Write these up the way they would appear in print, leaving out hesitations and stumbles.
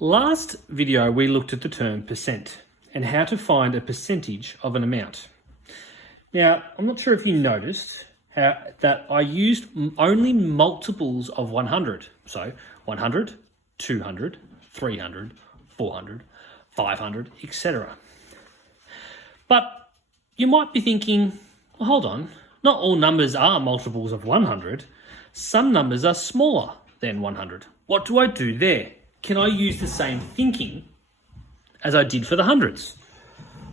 Last video we looked at the term percent and how to find a percentage of an amount. Now, I'm not sure if you noticed that I used only multiples of 100. So 100, 200, 300, 400, 500, etc. But you might be thinking, well, hold on, not all numbers are multiples of 100. Some numbers are smaller than 100. What do I do there? Can I use the same thinking as I did for the hundreds?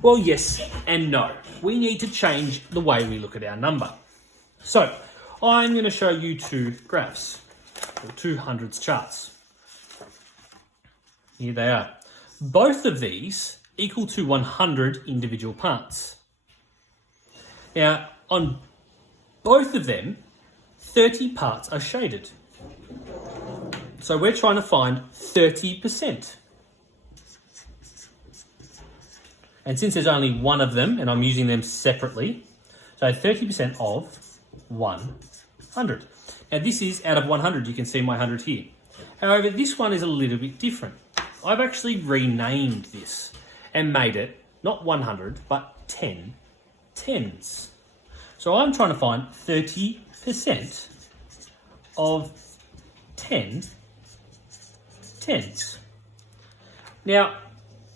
Well, yes and no. We need to change the way we look at our number. So I'm going to show you two graphs, or two hundreds charts. Here they are. Both of these equal to 100 individual parts. Now, on both of them, 30 parts are shaded. So we're trying to find 30%. And since there's only one of them, and I'm using them separately, so 30% of 100. Now this is out of 100, you can see my 100 here. However, this one is a little bit different. I've actually renamed this and made it not 100, but 10 tens. So I'm trying to find 30% of 10 tens. Now,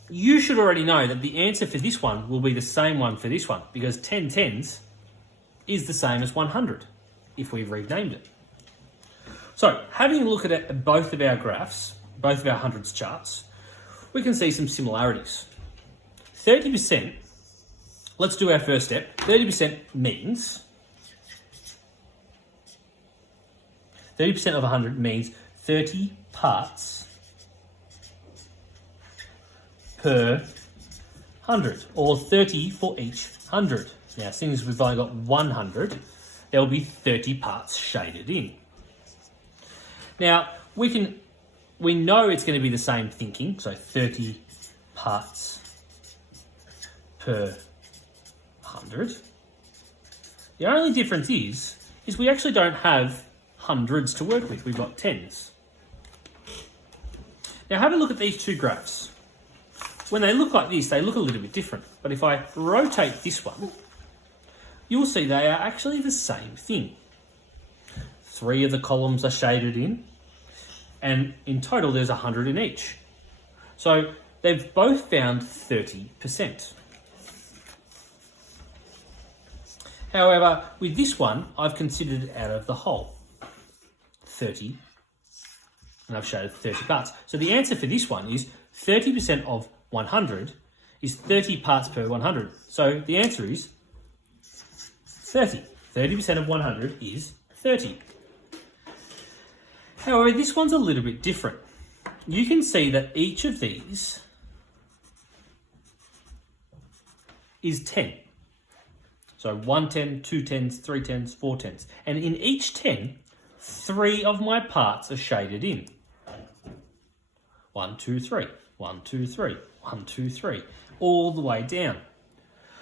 you should already know that the answer for this one will be the same one for this one, because 10 tens is the same as 100 if we've renamed it. So, having a look at both of our graphs, both of our hundreds charts, we can see some similarities. 30%, let's do our first step. 30% means 30% of 100 means 30 parts per 100, or 30 for each 100. Now, since we've only got 100, there will be 30 parts shaded in. Now, we know it's going to be the same thinking, so 30 parts per 100. The only difference is we actually don't have hundreds to work with, we've got tens. Now, have a look at these two graphs. When they look like this, they look a little bit different. But if I rotate this one, you'll see they are actually the same thing. 3 of the columns are shaded in, and in total there's 100 in each. So they've both found 30%. However, with this one, I've considered it out of the whole. 30, and I've shaded 30 parts. So the answer for this one is 30% of 100 is 30 parts per 100. So the answer is 30. 30% of 100 is 30. However, this one's a little bit different. You can see that each of these is 10. So 1 10, 2 tens, 3 tens, 4 tens. And in each 10, 3 of my parts are shaded in. 1, 2, 3. 1, 2, 3, 1, 2, 3, all the way down.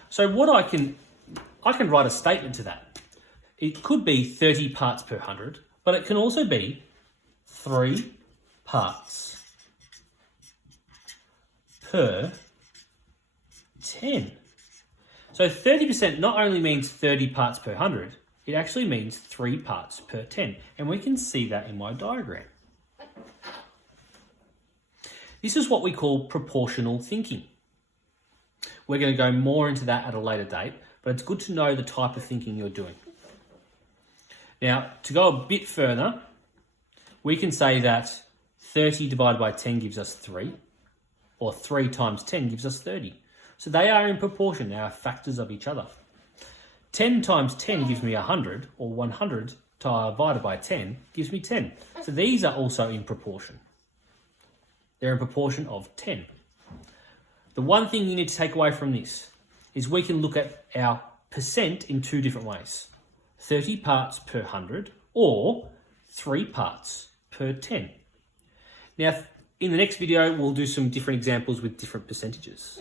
So what I can write a statement to that. It could be 30 parts per 100, but it can also be 3 parts per 10. So 30% not only means 30 parts per 100, it actually means 3 parts per 10. And we can see that in my diagram. This is what we call proportional thinking. We're going to go more into that at a later date, but it's good to know the type of thinking you're doing. Now, to go a bit further, we can say that 30 divided by 10 gives us 3, or 3 times 10 gives us 30. So they are in proportion, they are factors of each other. 10 times 10 gives me 100, or 100 divided by 10 gives me 10. So these are also in proportion. They're in proportion of 10. The one thing you need to take away from this is we can look at our percent in 2 different ways. 30 parts per 100 or 3 parts per 10. Now, in the next video, we'll do some different examples with different percentages.